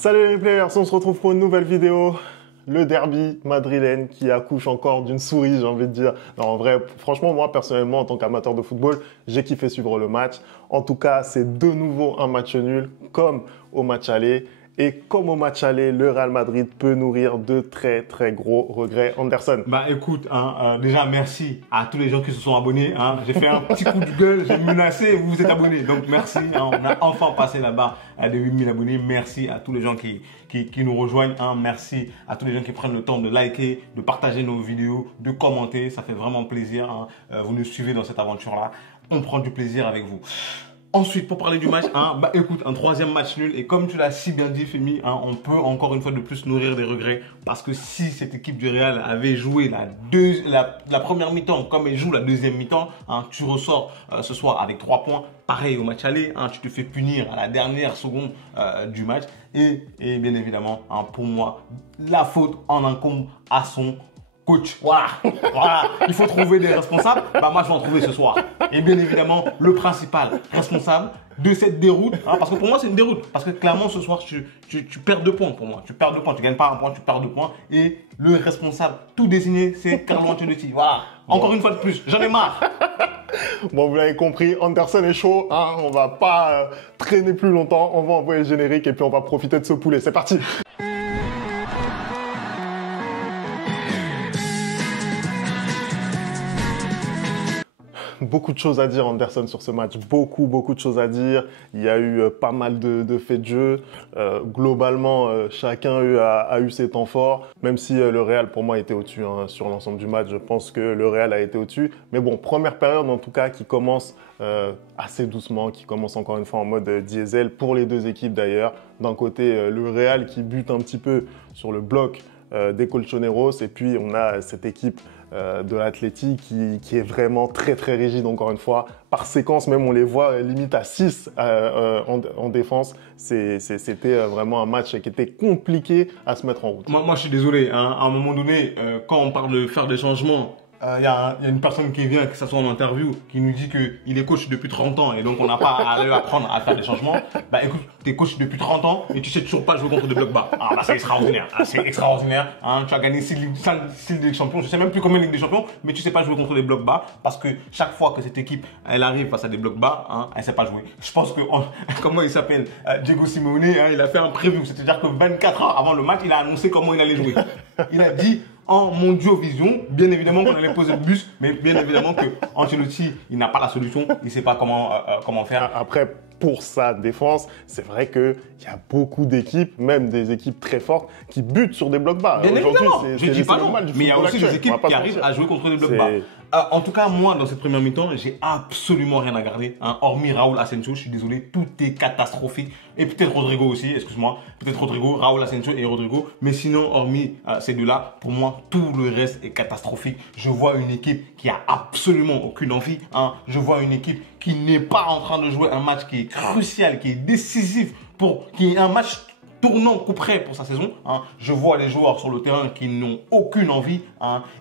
Salut les players, on se retrouve pour une nouvelle vidéo. Le derby madrilène qui accouche encore d'une souris, j'ai envie de dire. Non, en vrai, franchement, moi, personnellement, en tant qu'amateur de football, j'ai kiffé suivre le match. En tout cas, c'est de nouveau un match nul, comme au match aller. Et comme au match aller, le Real Madrid peut nourrir de très très gros regrets. Anderson. Bah écoute, déjà merci à tous les gens qui se sont abonnés. J'ai fait un petit coup de gueule, j'ai menacé, vous vous êtes abonnés. Donc merci, on a enfin passé la barre de 8000 abonnés. Merci à tous les gens qui nous rejoignent. Merci à tous les gens qui prennent le temps de liker, de partager nos vidéos, de commenter. Ça fait vraiment plaisir. Vous nous suivez dans cette aventure-là. On prend du plaisir avec vous. Ensuite, pour parler du match, bah écoute, un troisième match nul. Et comme tu l'as si bien dit, Femi, on peut encore une fois de plus nourrir des regrets. Parce que si cette équipe du Real avait joué la première mi-temps comme elle joue la deuxième mi-temps, tu ressors ce soir avec 3 points. Pareil au match aller, tu te fais punir à la dernière seconde du match. Et bien évidemment, pour moi, la faute en incombe à son coach. Voilà. Il faut trouver des responsables. Bah moi je vais en trouver ce soir. Et bien évidemment, le principal responsable de cette déroute, parce que pour moi c'est une déroute, parce que clairement ce soir tu perds 2 points pour moi. Tu perds 2 points, tu gagnes pas un point, tu perds 2 points. Et le responsable tout désigné, c'est Carlo Ancelotti. Voilà. Encore une fois de plus, j'en ai marre. Bon, vous l'avez compris, Anderson est chaud. On va pas traîner plus longtemps. On va envoyer le générique et puis on va profiter de ce poulet. C'est parti. Beaucoup de choses à dire, Anderson, sur ce match. Beaucoup de choses à dire. Il y a eu pas mal de faits de jeu. Globalement, chacun a eu ses temps forts. Même si le Real, pour moi, était au-dessus sur l'ensemble du match. Je pense que le Real a été au-dessus. Mais bon, première période, en tout cas, qui commence assez doucement, qui commence encore une fois en mode diesel pour les deux équipes d'ailleurs. D'un côté, le Real qui bute un petit peu sur le bloc des Colchoneros. Et puis, on a cette équipe de l'Atleti qui est vraiment très rigide encore une fois. Par séquence même, on les voit limite à 6 en défense. C'était vraiment un match qui était compliqué à se mettre en route. Moi je suis désolé, à un moment donné, quand on parle de faire des changements, il y a une personne qui vient, que ça soit en interview, qui nous dit qu'il est coach depuis 30 ans et donc on n'a pas à lui apprendre à faire des changements. Bah écoute, tu es coach depuis 30 ans et tu sais toujours pas jouer contre des blocs bas. Bah c'est extraordinaire. C'est extraordinaire. Tu as gagné 6 Ligues des Champions, je sais même plus combien de Ligues des Champions, mais tu sais pas jouer contre des blocs bas parce que chaque fois que cette équipe elle arrive face à des blocs bas, elle sait pas jouer. Je pense que, comment il s'appelle, Diego Simeone, il a fait un preview, c'est-à-dire que 24 heures avant le match, il a annoncé comment il allait jouer. Il a dit en Mondiovision, bien évidemment qu'on allait poser le bus, mais bien évidemment que Ancelotti, il n'a pas la solution, il ne sait pas comment faire. Après, pour sa défense, c'est vrai qu'il y a beaucoup d'équipes, même des équipes très fortes, qui butent sur des blocs bas. Bien évidemment, je ne dis pas non, mais il y a aussi des équipes qui arrivent à jouer contre des blocs bas. En tout cas, moi, dans cette première mi-temps, j'ai absolument rien à garder. Hormis Raúl Asensio, je suis désolé, tout est catastrophique. Et peut-être Rodrigo aussi, excuse-moi. Peut-être Rodrigo, Raúl Asensio et Rodrigo. Mais sinon, hormis ces deux-là, pour moi, tout le reste est catastrophique. Je vois une équipe qui a absolument aucune envie. Je vois une équipe qui n'est pas en train de jouer un match qui est crucial, qui est décisif, qui est un match tournant coup près pour sa saison. Je vois les joueurs sur le terrain qui n'ont aucune envie.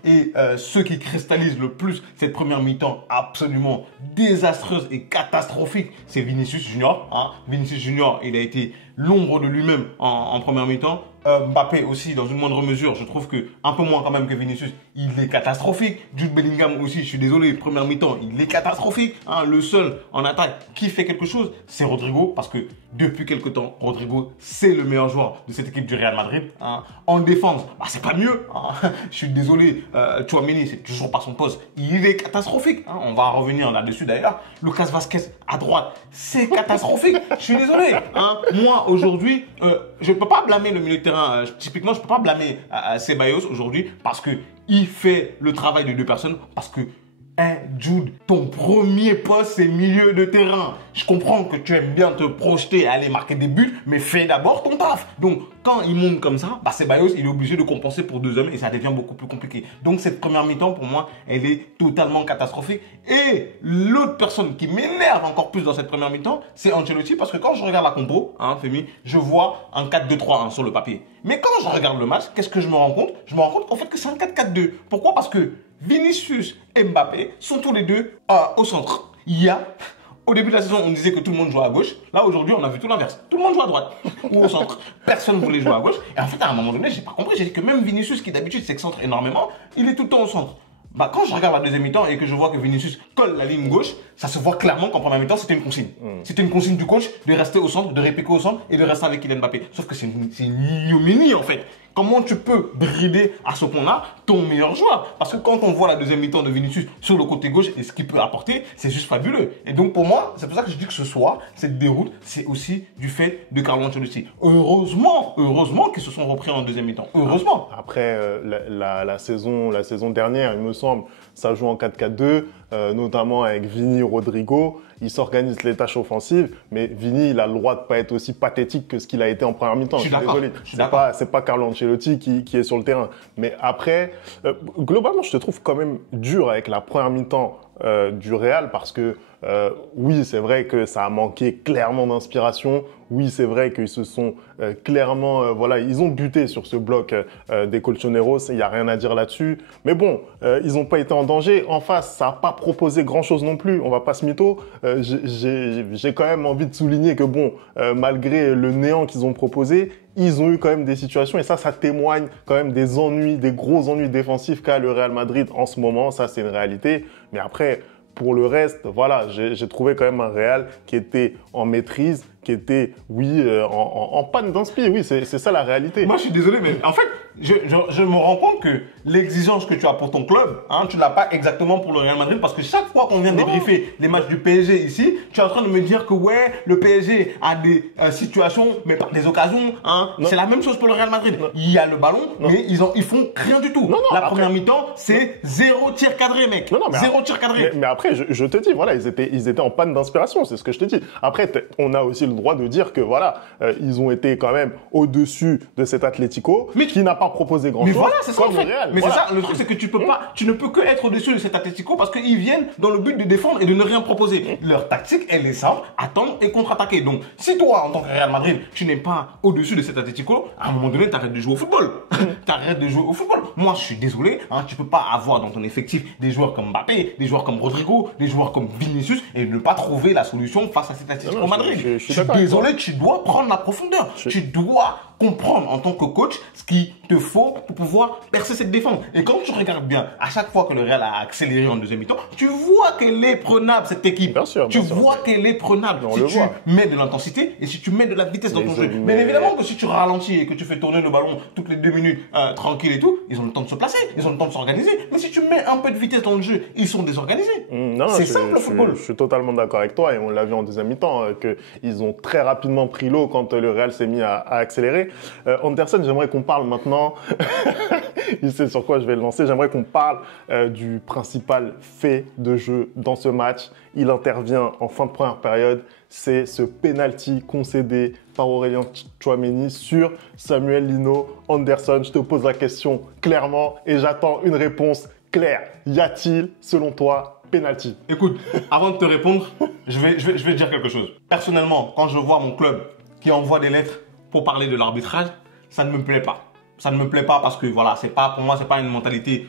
Et ceux qui cristallisent le plus cette première mi-temps absolument désastreuse et catastrophique, c'est Vinicius Junior. Vinicius Junior, il a été l'ombre de lui-même en première mi-temps. Mbappé aussi, dans une moindre mesure, je trouve que un peu moins quand même que Vinicius, il est catastrophique. Jude Bellingham aussi, je suis désolé, première mi-temps, il est catastrophique. Le seul en attaque qui fait quelque chose, c'est Rodrigo, parce que depuis quelque temps, Rodrigo, c'est le meilleur joueur de cette équipe du Real Madrid. En défense, bah, c'est pas mieux. Je suis désolé, Tchouaméni, c'est toujours pas son poste, il est catastrophique. On va en revenir là-dessus d'ailleurs. Lucas Vazquez à droite, c'est catastrophique. Je suis désolé. Moi, aujourd'hui, je ne peux pas blâmer le milieu de terrain. Typiquement, je ne peux pas blâmer Ceballos aujourd'hui parce qu'il fait le travail de 2 personnes. Parce que, Jude, ton premier poste, c'est milieu de terrain. Je comprends que tu aimes bien te projeter et aller marquer des buts, mais fais d'abord ton taf. Donc, quand il monte comme ça, Ceballos, il est obligé de compenser pour 2 hommes et ça devient beaucoup plus compliqué. Donc, cette première mi-temps, pour moi, elle est totalement catastrophique. Et l'autre personne qui m'énerve encore plus dans cette première mi-temps, c'est Ancelotti, parce que quand je regarde la compo, Femi, je vois un 4-2-3-1 sur le papier. Mais quand je regarde le match, qu'est-ce que je me rends compte? Je me rends compte en fait que c'est un 4-4-2. Pourquoi? Parce que Vinicius et Mbappé sont tous les deux au centre. Il y a Au début de la saison, on disait que tout le monde jouait à gauche. Là, aujourd'hui, on a vu tout l'inverse. Tout le monde joue à droite ou au centre. Personne ne voulait jouer à gauche. Et en fait, à un moment donné, j'ai pas compris. J'ai dit que même Vinicius, qui d'habitude s'excentre énormément, il est tout le temps au centre. Bah, quand je regarde la deuxième mi-temps et que je vois que Vinicius colle la ligne gauche, ça se voit clairement qu'en première mi-temps, c'était une consigne. C'était une consigne du coach de rester au centre, de répliquer au centre et de rester avec Kylian Mbappé. Sauf que c'est une ignominie en fait. Comment tu peux brider à ce point-là ton meilleur joueur? Parce que quand on voit la deuxième mi-temps de Vinicius sur le côté gauche et ce qu'il peut apporter, c'est juste fabuleux. Et donc pour moi, c'est pour ça que je dis que ce soir, cette déroute, c'est aussi du fait de Carlo Ancelotti. Heureusement qu'ils se sont repris en deuxième mi-temps. Heureusement. Après, la saison dernière, il me semble, ça joue en 4-4-2, notamment avec Vini, Rodrigo. Il s'organise les tâches offensives, mais Vini, il a le droit de pas être aussi pathétique que ce qu'il a été en première mi-temps. Je suis désolé. C'est pas Carlo Ancelotti qui est sur le terrain. Mais après, globalement, je te trouve quand même dur avec la première mi-temps du Real parce que oui, c'est vrai que ça a manqué clairement d'inspiration. Oui, c'est vrai qu'ils se sont clairement, voilà, ils ont buté sur ce bloc des Colchoneros. Il n'y a rien à dire là-dessus. Mais bon, ils n'ont pas été en danger. En face, ça n'a pas proposé grand-chose non plus. On va pas se mytho. J'ai quand même envie de souligner que bon, malgré le néant qu'ils ont proposé, ils ont eu quand même des situations et ça témoigne quand même des ennuis, des gros ennuis défensifs qu'a le Real Madrid en ce moment. Ça, c'est une réalité. Mais après, pour le reste, voilà, j'ai trouvé quand même un Real qui était en maîtrise, qui était, oui, en panne d'inspi. Oui, c'est ça la réalité. Moi, je suis désolé, mais en fait, je me rends compte que l'exigence que tu as pour ton club, hein, tu ne l'as pas exactement pour le Real Madrid parce que chaque fois qu'on vient débriefer les matchs du PSG ici, tu es en train de me dire que ouais, le PSG a des situations, mais pas des occasions. Hein. C'est la même chose pour le Real Madrid. Il y a le ballon, mais ils font rien du tout. La première mi-temps, c'est zéro tir cadré, mec. Zéro tir cadré. Mais après, je te dis, voilà, ils étaient en panne d'inspiration, c'est ce que je te dis. Après, on a aussi le droit de dire que voilà, ils ont été quand même au-dessus de cet Atlético qui n'a pas proposé grand-chose. Mais voilà, c'est ça en fait. Mais c'est ça, le truc c'est que tu ne peux que être au-dessus de cet Atlético parce qu'ils viennent dans le but de défendre et de ne rien proposer. Leur tactique, elle est simple, attendre et contre-attaquer. Donc, si toi, en tant que Real Madrid, tu n'es pas au-dessus de cet Atlético, à un moment donné, tu arrêtes de jouer au football. Tu arrêtes de jouer au football. Moi, je suis désolé, hein, tu peux pas avoir dans ton effectif des joueurs comme Mbappé, des joueurs comme Rodrigo, des joueurs comme Vinicius et ne pas trouver la solution face à cet Atlético Madrid. Je suis désolé, tu dois prendre la profondeur. Tu dois comprendre en tant que coach ce qu'il te faut pour pouvoir percer cette défense. Et quand tu regardes bien, à chaque fois que le Real a accéléré en deuxième mi-temps, tu vois qu'elle est prenable cette équipe. Bien sûr, tu vois qu'elle est prenable si tu mets de l'intensité et si tu mets de la vitesse dans ton jeu. Mais évidemment que si tu ralentis et que tu fais tourner le ballon toutes les 2 minutes tranquille et tout, ils ont le temps de se placer, ils ont le temps de s'organiser. Mais si tu mets un peu de vitesse dans le jeu, ils sont désorganisés. C'est simple le football. Je suis totalement d'accord avec toi et on l'a vu en deuxième mi-temps qu'ils ont très rapidement pris l'eau quand le Real s'est mis à accélérer. Anderson, j'aimerais qu'on parle maintenant, il sait sur quoi je vais le lancer, j'aimerais qu'on parle du principal fait de jeu dans ce match. Il intervient en fin de première période, c'est ce penalty concédé par Aurélien Tchouaméni sur Samuel Lino. Anderson, je te pose la question clairement et j'attends une réponse claire. Y a-t-il, selon toi, penalty? Écoute, avant de te répondre, je vais te dire quelque chose. Personnellement, quand je vois mon club qui envoie des lettres pour parler de l'arbitrage, ça ne me plaît pas. Ça ne me plaît pas parce que voilà, pour moi, c'est pas une mentalité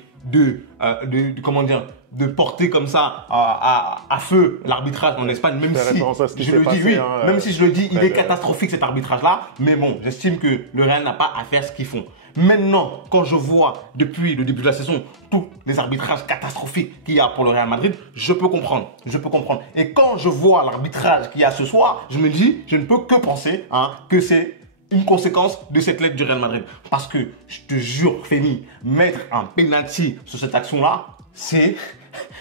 comment dire, de porter comme ça à feu l'arbitrage en Espagne, même si je le dis, oui, même si je le dis, il est catastrophique cet arbitrage-là. Mais bon, j'estime que le Real n'a pas à faire ce qu'ils font. Maintenant, quand je vois depuis le début de la saison tous les arbitrages catastrophiques qu'il y a pour le Real Madrid, je peux comprendre. Et quand je vois l'arbitrage qu'il y a ce soir, je me dis, je ne peux que penser que c'est une conséquence de cette lettre du Real Madrid. Parce que, je te jure, Femi, mettre un penalty sur cette action-là, c'est...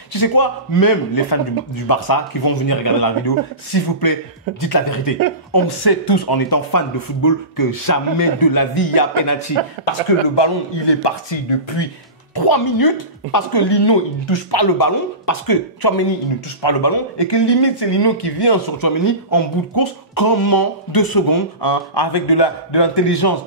Tu sais quoi? Même les fans du Barça qui vont venir regarder la vidéo, s'il vous plaît, dites la vérité. On sait tous, en étant fans de football, que jamais de la vie il y a penalty. Parce que le ballon, il est parti depuis 3 minutes, parce que Lino, il ne touche pas le ballon, parce que Tchouaméni, il ne touche pas le ballon, et que limite, c'est Lino qui vient sur Tchouaméni en bout de course. Comment 2 secondes, avec de l'intelligence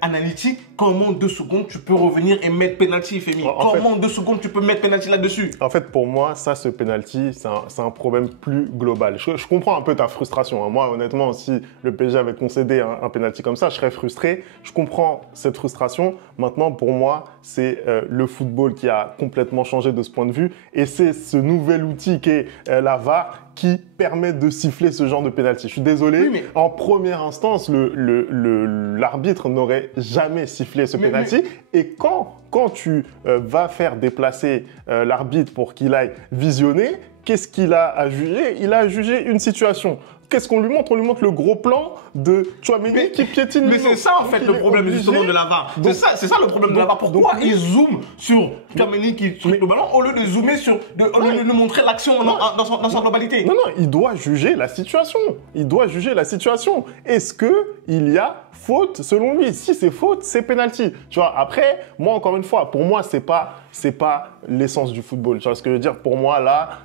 analytique, comment 2 secondes tu peux revenir et mettre penalty, Femi? Comment 2 secondes tu peux mettre penalty là-dessus? En fait, pour moi, ça, ce penalty, c'est un problème plus global. Je comprends un peu ta frustration. Moi, honnêtement, si le PSG avait concédé un penalty comme ça, je serais frustré. Je comprends cette frustration. Maintenant, pour moi, c'est le football qui a complètement changé de ce point de vue. Et c'est ce nouvel outil qu'est la VAR qui permet de siffler ce genre de pénalty. Je suis désolé, oui, mais... en première instance, l'arbitre n'aurait jamais sifflé ce pénalty. Et quand tu vas faire déplacer l'arbitre pour qu'il aille visionner, qu'est-ce qu'il a à juger? Il a à juger une situation. Qu'est-ce qu'on lui montre? On lui montre le gros plan de Tchouaméni qui piétine. Mais c'est ça en fait le problème justement de la VAR. C'est ça le problème de la VAR. Pourquoi ils zooment sur Tchouaméni qui touche le ballon au lieu de zoomer sur, au lieu de nous montrer l'action dans sa globalité? Non, il doit juger la situation. Il doit juger la situation. Est-ce qu'il y a faute selon lui? Si c'est faute, c'est penalty. Tu vois, après, moi encore une fois, pour moi, c'est pas l'essence du football. Tu vois ce que je veux dire? Pour moi, là,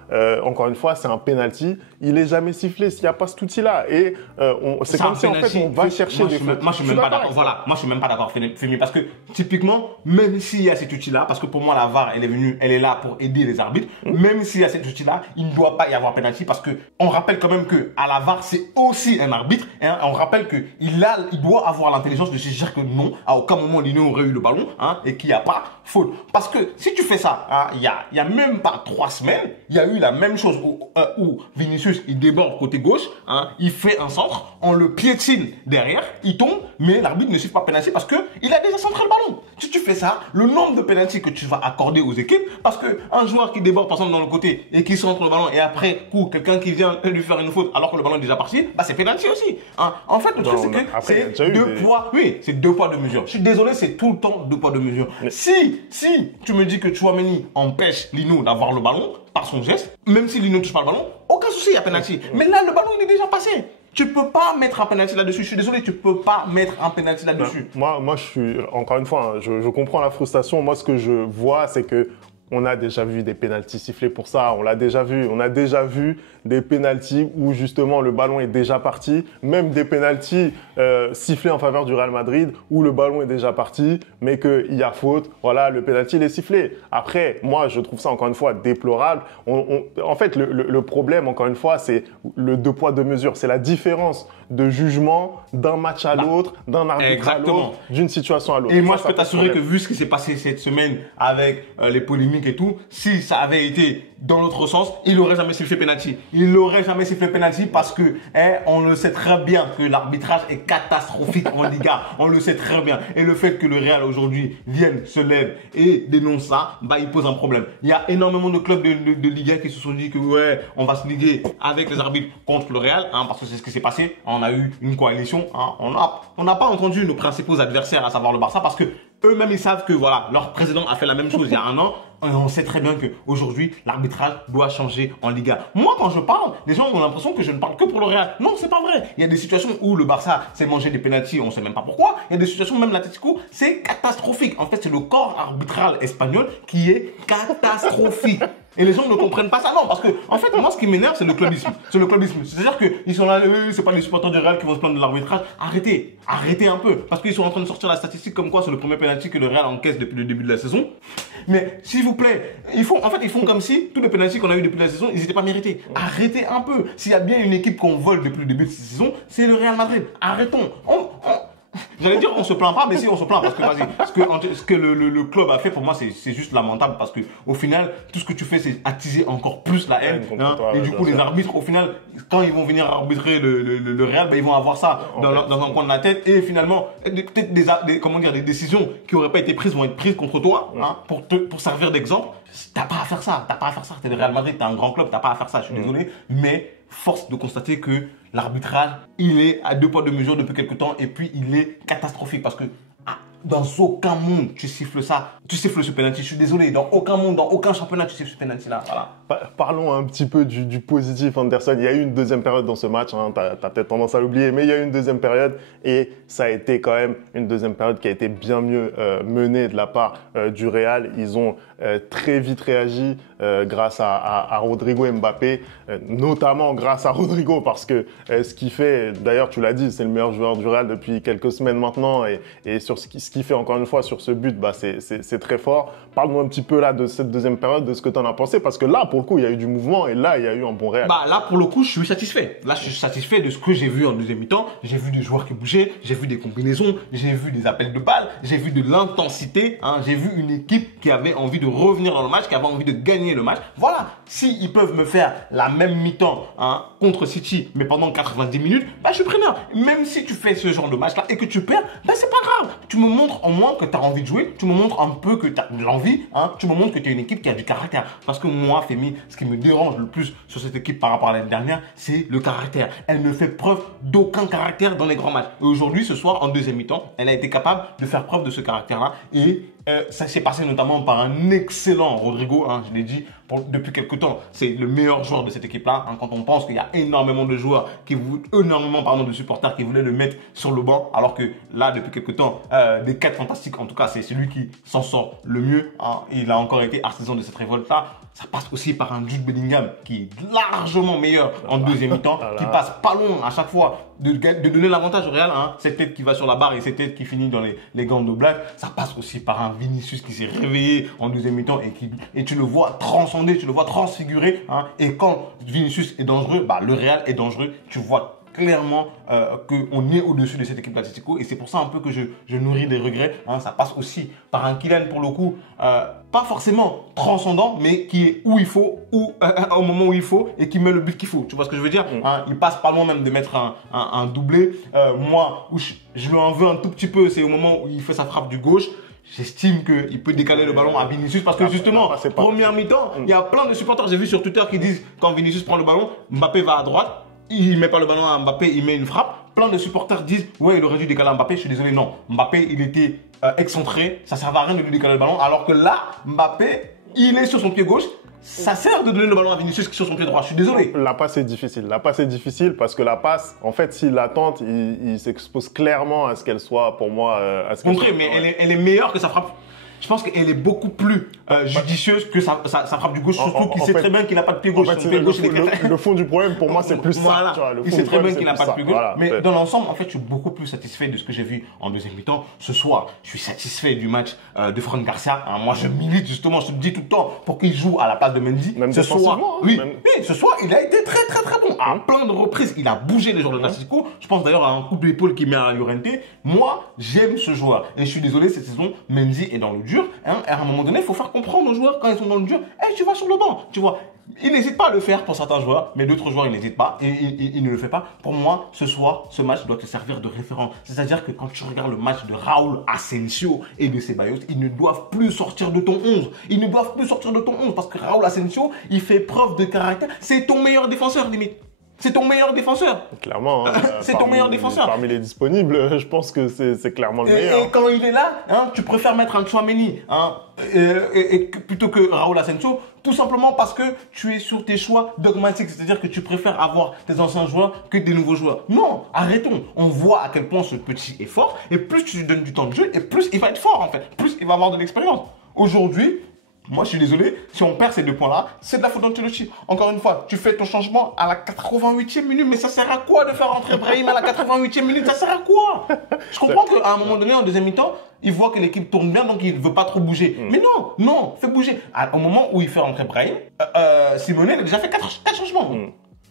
encore une fois, c'est un penalty. Il est jamais sifflé s'il n'y a pas cet outil-là. Et c'est comme si, en fait, on va chercher des fautes. Moi, je suis même pas d'accord. Voilà. Moi, je suis même pas d'accord, Femi, parce que, typiquement, même s'il y a cet outil-là, parce que pour moi, la VAR, elle est là pour aider les arbitres, même s'il y a cet outil-là, il ne doit pas y avoir penalty, parce que on rappelle quand même que à la VAR, c'est aussi un arbitre, hein. On rappelle que il doit avoir l'intelligence de se dire que non, à aucun moment, l'Union aurait eu le ballon, hein, et qu'il n'y a pas faute. Parce que si tu fais ça, hein, il y a même pas 3 semaines, il y a eu la même chose où Vinicius, il déborde côté gauche, hein, il fait un centre, on le piétine derrière, il tombe, mais l'arbitre ne siffle pas penalty parce que il a déjà centré le ballon. Si tu fais ça, le nombre de penalty que tu vas accorder aux équipes, parce que un joueur qui déborde par exemple dans le côté et qui centre le ballon et après coup quelqu'un qui vient lui faire une faute alors que le ballon est déjà parti, bah c'est penalty aussi. Hein. En fait, le truc c'est que c'est deux poids, c'est 2 poids 2 mesures. Je suis désolé, c'est tout le temps 2 poids 2 mesures. Mais... Si tu me dis que Tchouaméni empêche Lino d'avoir le ballon par son geste, même si Lino ne touche pas le ballon, aucun souci, il y a penalty. Mais là, le ballon il est déjà passé. Tu peux pas mettre un penalty là-dessus. Je suis désolé, tu peux pas mettre un penalty là-dessus. Moi, je suis encore une fois, je comprends la frustration. Moi, ce que je vois, c'est que on a déjà vu des pénaltys sifflés pour ça. On l'a déjà vu. On a déjà vu des pénaltys où justement le ballon est déjà parti. Même des pénaltys sifflés en faveur du Real Madrid où le ballon est déjà parti, mais qu'il y a faute. Voilà, le pénalty il est sifflé. Après, moi, je trouve ça encore une fois déplorable. En fait, le problème, encore une fois, c'est le 2 poids 2 mesures. C'est la différence de jugement d'un match à l'autre, d'un arbitre à l'autre, d'une situation à l'autre. Et moi, je peux t'assurer que vu ce qui s'est passé cette semaine avec les polémiques et tout, si ça avait été dans l'autre sens, il n'aurait jamais sifflé penalty. Il n'aurait jamais sifflé penalty parce que on le sait très bien que l'arbitrage est catastrophique en Liga. On le sait très bien. Et le fait que le Real aujourd'hui vienne, se lève et dénonce ça, bah il pose un problème. Il y a énormément de clubs de Liga qui se sont dit que ouais, on va se liguer avec les arbitres contre le Real, hein, parce que c'est ce qui s'est passé. On a eu une coalition. Hein, on n'a pas entendu nos principaux adversaires, à savoir le Barça, parce que eux-mêmes, ils savent que voilà, leur président a fait la même chose il y a un an. Et on sait très bien qu'aujourd'hui, l'arbitrage doit changer en Liga. Moi, quand je parle, les gens ont l'impression que je ne parle que pour le Real. Non, c'est pas vrai. Il y a des situations où le Barça s'est mangé des pénaltys, on ne sait même pas pourquoi. Il y a des situations, même l'Atlético, c'est catastrophique. En fait, c'est le corps arbitral espagnol qui est catastrophique. Et les gens ne comprennent pas ça. Non, parce que, en fait, moi, ce qui m'énerve, c'est le clubisme. C'est le clubisme. C'est-à-dire qu'ils sont là, c'est pas les supporters du Real qui vont se plaindre de l'arbitrage. Arrêtez. Arrêtez un peu. Parce qu'ils sont en train de sortir la statistique comme quoi c'est le premier penalty que le Real encaisse depuis le début de la saison. Mais, s'il vous plaît, ils font comme si tous les penaltys qu'on a eu depuis la saison, ils n'étaient pas mérités. Arrêtez un peu. S'il y a bien une équipe qu'on vole depuis le début de cette saison, c'est le Real Madrid. Arrêtons. J'allais dire on se plaint pas, mais si on se plaint parce que vas-y, ce que le club a fait pour moi c'est juste lamentable parce que au final tout ce que tu fais c'est attiser encore plus la haine, hein, et du coup les arbitres au final quand ils vont venir arbitrer le Real, ben, ils vont avoir ça dans un coin de la tête et finalement peut-être des décisions qui auraient pas été prises vont être prises contre toi, hein, pour servir d'exemple. T'as pas à faire ça, t'es le Real Madrid, t'es un grand club, t'as pas à faire ça, je suis désolé, mais force de constater que l'arbitrage, il est à 2 poids 2 mesures depuis quelques temps et puis il est catastrophique parce que dans aucun monde tu siffles ça, tu siffles ce penalty, je suis désolé, dans aucun monde, dans aucun championnat tu siffles ce penalty là, voilà. Parlons un petit peu du positif, Anderson. Il y a eu une deuxième période dans ce match, hein. T'as peut-être tendance à l'oublier, mais il y a eu une deuxième période et ça a été quand même une deuxième période qui a été bien mieux menée de la part du Real. Ils ont très vite réagi grâce à Rodrigo Mbappé, notamment grâce à Rodrigo parce que ce qu'il fait, d'ailleurs tu l'as dit, c'est le meilleur joueur du Real depuis quelques semaines maintenant et sur ce qu'il fait encore une fois sur ce but, bah, c'est très fort. Parle-nous un petit peu là de cette deuxième période, de ce que tu en as pensé parce que là, pour le coup, il y a eu du mouvement et là, il y a eu un bon Real. Bah, là, pour le coup, je suis satisfait. Là, je suis satisfait de ce que j'ai vu en deuxième mi-temps. J'ai vu des joueurs qui bougeaient, j'ai vu des combinaisons, j'ai vu des appels de balles, j'ai vu de l'intensité, hein, j'ai vu une équipe qui avait envie de revenir dans le match, qui avait envie de gagner le match. Voilà, s'ils peuvent me faire la même mi-temps hein, contre City, mais pendant 90 minutes, bah, je suis preneur. Même si tu fais ce genre de match-là et que tu perds, bah, c'est pas grave. Tu me montres en moins que tu as envie de jouer, tu me montres un peu que tu as de l'envie, hein, tu me montres que tu es une équipe qui a du caractère. Parce que moi, Femi, ce qui me dérange le plus sur cette équipe par rapport à l'année dernière, c'est le caractère. Elle ne fait preuve d'aucun caractère dans les grands matchs. Et aujourd'hui, ce soir, en deuxième mi-temps, elle a été capable de faire preuve de ce caractère-là. Et ça s'est passé notamment par un excellent Rodrigo, hein, je l'ai dit depuis quelques temps, c'est le meilleur joueur de cette équipe-là. Hein, quand on pense qu'il y a énormément de joueurs, de supporters qui voulaient le mettre sur le banc, alors que là, depuis quelques temps, des 4 fantastiques, en tout cas, c'est celui qui s'en sort le mieux. Hein, il a encore été artisan de cette révolte-là. Ça passe aussi par un Jude Bellingham qui est largement meilleur en deuxième mi-temps, qui passe pas long à chaque fois de donner l'avantage au Real. Hein. Cette tête qui va sur la barre et cette tête qui finit dans les gants de blague. Ça passe aussi par un Vinicius qui s'est réveillé en deuxième mi-temps et tu le vois transcender, tu le vois transfigurer. Hein. Et quand Vinicius est dangereux, bah, le Real est dangereux. Tu vois clairement qu'on est au-dessus de cette équipe d'Atlético et c'est pour ça un peu que je nourris des regrets. Hein. Ça passe aussi par un Kylian pour le coup, pas forcément transcendant, mais qui est où il faut, au moment où il faut et qui met le but qu'il faut. Tu vois ce que je veux dire? Hein. Il passe pas loin même de mettre un doublé. Moi, où je lui en veux un tout petit peu, c'est au moment où il fait sa frappe du gauche. J'estime qu'il peut décaler le ballon à Vinicius parce que justement, première mi-temps, il y a plein de supporters, j'ai vu sur Twitter qui disent quand Vinicius prend le ballon, Mbappé va à droite. Il met pas le ballon à Mbappé, il met une frappe. Plein de supporters disent ouais, il aurait dû décaler Mbappé. Je suis désolé, non. Mbappé, il était excentré. Ça ne servait à rien de lui décaler le ballon. Alors que là, Mbappé, il est sur son pied gauche. Ça sert de donner le ballon à Vinicius qui est sur son pied droit. Je suis désolé. La passe est difficile. La passe est difficile parce que la passe, en fait, s'il la tente, il s'expose clairement à ce qu'elle soit, pour moi, à ce qu'elle soit. Mais elle est meilleure que sa frappe. Je pense qu'elle est beaucoup plus judicieuse que sa frappe du gauche, surtout qu'il sait très bien qu'il n'a pas de pied gauche. En fait, le fond du problème, pour moi, c'est plus ça. Il sait très bien qu'il n'a pas de pied gauche. Mais dans l'ensemble, en fait, je suis beaucoup plus satisfait de ce que j'ai vu en deuxième mi-temps. Ce soir, je suis satisfait du match de Fran Garcia. Moi, je milite justement, je te dis tout le temps, pour qu'il joue à la place de Mendy. Même ce soir, oui, ce soir, il a été très bon. À plein de reprises, il a bougé les joueurs de l'Atlético. Je pense d'ailleurs à un coup d'épaule qu'il met à Llorente. Moi, j'aime ce joueur. Et je suis désolé, cette saison, Mendy est dans le dur. Hein, à un moment donné, il faut faire comprendre aux joueurs quand ils sont dans le dur, hey, tu vas sur le banc, tu vois. Il n'hésite pas à le faire pour certains joueurs, mais d'autres joueurs, ils n'hésitent pas et il ne le fait pas. Pour moi, ce soir, ce match doit te servir de référent. C'est-à-dire que quand tu regardes le match de Raúl Asensio et de Ceballos, ils ne doivent plus sortir de ton 11. Ils ne doivent plus sortir de ton 11 parce que Raúl Asensio, il fait preuve de caractère. C'est ton meilleur défenseur, limite. C'est ton meilleur défenseur. Clairement. C'est ton meilleur défenseur. Parmi les disponibles, je pense que c'est clairement le meilleur. Et quand il est là, hein, tu préfères mettre un Tchouaméni hein, plutôt que Raúl Asensio, tout simplement parce que tu es sur tes choix dogmatiques. C'est-à-dire que tu préfères avoir tes anciens joueurs que des nouveaux joueurs. Non, arrêtons. On voit à quel point ce petit est fort. Et plus tu lui donnes du temps de jeu, et plus il va être fort en fait. Plus il va avoir de l'expérience. Aujourd'hui, moi, je suis désolé, si on perd ces 2 points-là, c'est de la faute d'Ancelotti. Encore une fois, tu fais ton changement à la 88e minute, mais ça sert à quoi de faire rentrer Brahim à la 88e minute? Ça sert à quoi? Je comprends qu'à un moment donné, en deuxième mi-temps, il voit que l'équipe tourne bien, donc il ne veut pas trop bouger. Mais non, fais bouger. Au moment où il fait rentrer Brahim, Simeone a déjà fait 4 changements.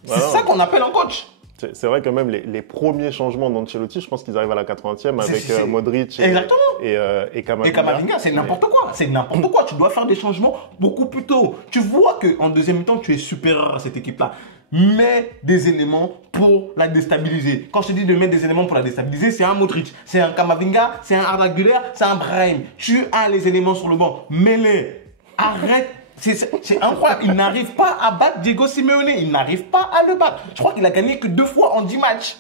C'est ça qu'on appelle un coach. C'est vrai que même les premiers changements d'Ancelotti, je pense qu'ils arrivent à la 80e avec Modric et Camavinga. C'est n'importe quoi. C'est n'importe quoi. Tu dois faire des changements beaucoup plus tôt. Tu vois qu'en deuxième mi-temps, tu es supérieur à cette équipe-là. Mets des éléments pour la déstabiliser. Quand je te dis de mettre des éléments pour la déstabiliser, c'est un Modric, c'est un Camavinga, c'est un Arda Güler, c'est un Brahim. Tu as les éléments sur le banc. Mets-les. Arrête. C'est incroyable. Il n'arrive pas à battre Diego Simeone. Il n'arrive pas à le battre. Je crois qu'il a gagné que 2 fois en 10 matchs.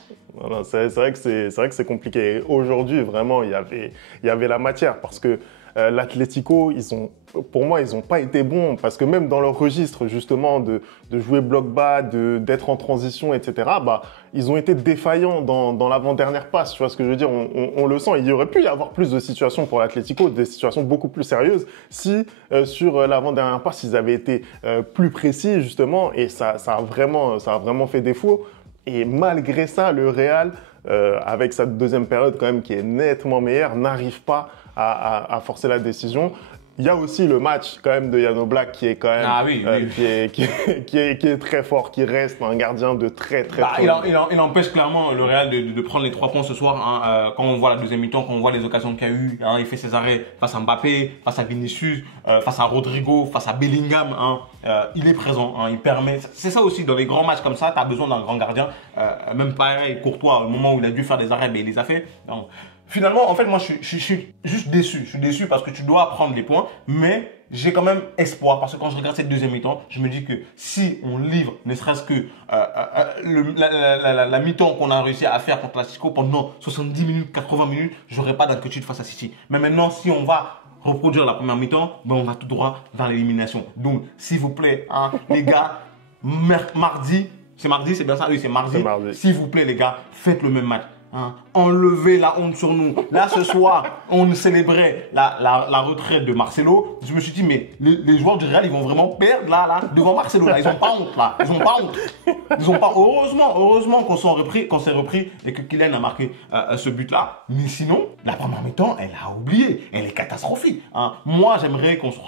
C'est vrai que c'est compliqué. Aujourd'hui, vraiment, il y avait la matière parce que l'Atlético, pour moi, ils n'ont pas été bons parce que même dans leur registre, justement, de jouer bloc bas, d'être en transition, etc., bah, ils ont été défaillants dans l'avant-dernière passe. Tu vois ce que je veux dire? On le sent. Il y aurait pu y avoir plus de situations pour l'Atlético, des situations beaucoup plus sérieuses si sur l'avant-dernière passe, ils avaient été plus précis, justement, et ça a vraiment fait défaut. Et malgré ça, le Real, avec sa deuxième période quand même qui est nettement meilleure, n'arrive pas à forcer la décision. Il y a aussi le match quand même de Jan Oblak qui est quand même qui est très fort, qui reste un gardien de très il empêche clairement le Real de prendre les 3 points ce soir. Hein, quand on voit la deuxième mi-temps, quand on voit les occasions qu'il y a eu, hein, il fait ses arrêts face à Mbappé, face à Vinicius, face à Rodrigo, face à Bellingham. Hein, il est présent, hein, il permet. C'est ça aussi, dans les grands matchs comme ça, tu as besoin d'un grand gardien. Même pareil, Courtois, au moment où il a dû faire des arrêts, mais il les a fait. Donc, finalement, en fait, moi, je suis juste déçu. Je suis déçu parce que tu dois prendre les points, mais j'ai quand même espoir. Parce que quand je regarde cette deuxième mi-temps, je me dis que si on livre, ne serait-ce que la mi-temps qu'on a réussi à faire contre l'Atlético pendant 70 minutes, 80 minutes, j'aurais pas d'inquiétude face à City. Mais maintenant, si on va reproduire la première mi-temps, ben on va tout droit vers l'élimination. Donc, s'il vous plaît, hein, les gars, mardi, c'est mardi, c'est bien ça? Oui, c'est mardi. S'il vous plaît, les gars, faites le même match. Hein, enlever la honte sur nous. Là, ce soir, on célébrait la retraite de Marcelo. Je me suis dit, mais les joueurs du Real, ils vont vraiment perdre là, devant Marcelo. Là. Ils n'ont pas honte, là. Ils n'ont pas honte. Ils ont pas... Heureusement qu'on s'est repris et que Kylian a marqué ce but-là. Mais sinon, la première mi-temps, elle a oublié. Elle est catastrophique. Hein. Moi, j'aimerais qu'on se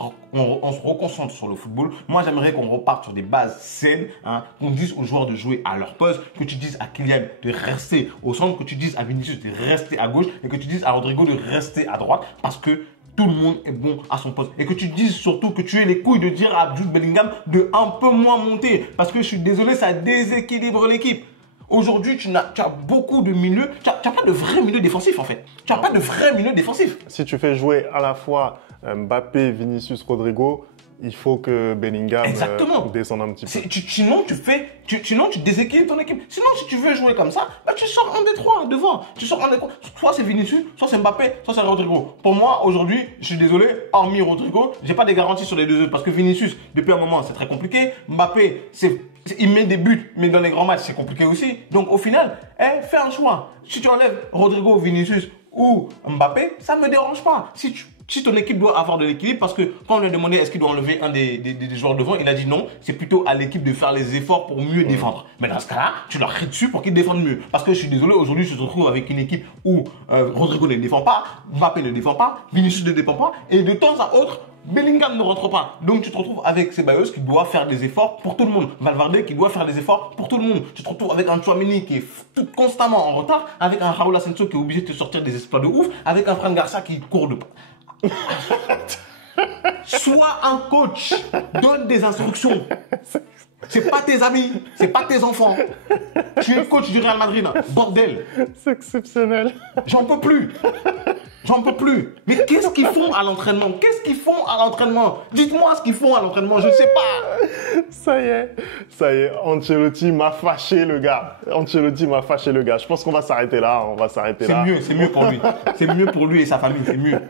reconcentre sur le football. Moi, j'aimerais qu'on reparte sur des bases saines. Hein, qu'on dise aux joueurs de jouer à leur poste. Que tu dises à Kylian de rester au centre. Que tu dises à Vinicius de rester à gauche. Et que tu dises à Rodrigo de rester à droite. Parce que tout le monde est bon à son poste. Et que tu dises surtout que tu aies les couilles de dire à Jude Bellingham de un peu moins monter. Parce que je suis désolé, ça déséquilibre l'équipe. Aujourd'hui, tu as beaucoup de milieux. Tu n'as pas de vrai milieu défensif en fait. Tu n'as pas de vrai milieu défensif. Si tu fais jouer à la fois Mbappé, Vinicius, Rodrigo, il faut que Bellingham descende un petit peu. Sinon, tu déséquilibres ton équipe. Sinon, si tu veux jouer comme ça, bah, tu sors un des trois devant. Tu sors un des trois. Soit c'est Vinicius, soit c'est Mbappé, soit c'est Rodrigo. Pour moi, aujourd'hui, je suis désolé, hormis Rodrigo, j'ai pas des garanties sur les deux autres. Parce que Vinicius, depuis un moment, c'est très compliqué. Mbappé, il met des buts, mais dans les grands matchs, c'est compliqué aussi. Donc, au final, fais un choix. Si tu enlèves Rodrigo, Vinicius ou Mbappé, ça ne me dérange pas. Si ton équipe doit avoir de l'équilibre, parce que quand on lui a demandé est-ce qu'il doit enlever un des joueurs devant, il a dit non, c'est plutôt à l'équipe de faire les efforts pour mieux défendre. Mais dans ce cas-là, tu leur cries dessus pour qu'ils défendent mieux. Parce que je suis désolé, aujourd'hui, je te retrouve avec une équipe où Rodrigo ne défend pas, Mbappé ne défend pas, Vinicius ne défend pas, et de temps à autre, Bellingham ne rentre pas. Donc tu te retrouves avec Ceballos qui doit faire des efforts pour tout le monde. Valverde qui doit faire des efforts pour tout le monde. Tu te retrouves avec un Tchouaméni qui est constamment en retard, avec un Raúl Asensio qui est obligé de te sortir des exploits de ouf, avec un Fran Garcia qui court de... Sois un coach, donne des instructions. C'est pas tes amis, c'est pas tes enfants. Tu es le coach du Real Madrid, bordel. C'est exceptionnel. J'en peux plus. J'en peux plus. Mais qu'est-ce qu'ils font à l'entraînement? Qu'est-ce qu'ils font à l'entraînement? Dites-moi ce qu'ils font à l'entraînement, je ne sais pas. Ça y est, Ancelotti m'a fâché le gars. Je pense qu'on va s'arrêter là, C'est mieux pour lui. C'est mieux pour lui et sa famille, c'est mieux.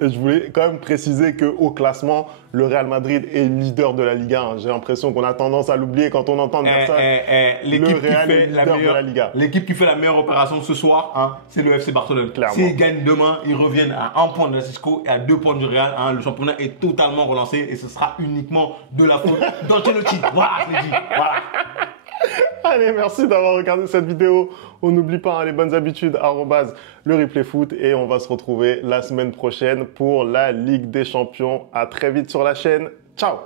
Et je voulais quand même préciser qu'au classement, le Real Madrid est leader de la Liga 1. J'ai l'impression qu'on a tendance à l'oublier quand on entend dire ça. Le Real est leader de la Liga. L'équipe qui fait la meilleure opération ce soir, hein, c'est le FC Barcelone. S'ils gagnent demain, ils reviennent à 1 point de l'Atlético et à 2 points du Real. Hein. Le championnat est totalement relancé et ce sera uniquement de la faute d'Ancelotti. Voilà, je l'ai dit. Voilà. Allez, merci d'avoir regardé cette vidéo. On n'oublie pas hein, les bonnes habitudes, @le replay foot. Et on va se retrouver la semaine prochaine pour la Ligue des Champions. À très vite sur la chaîne. Ciao!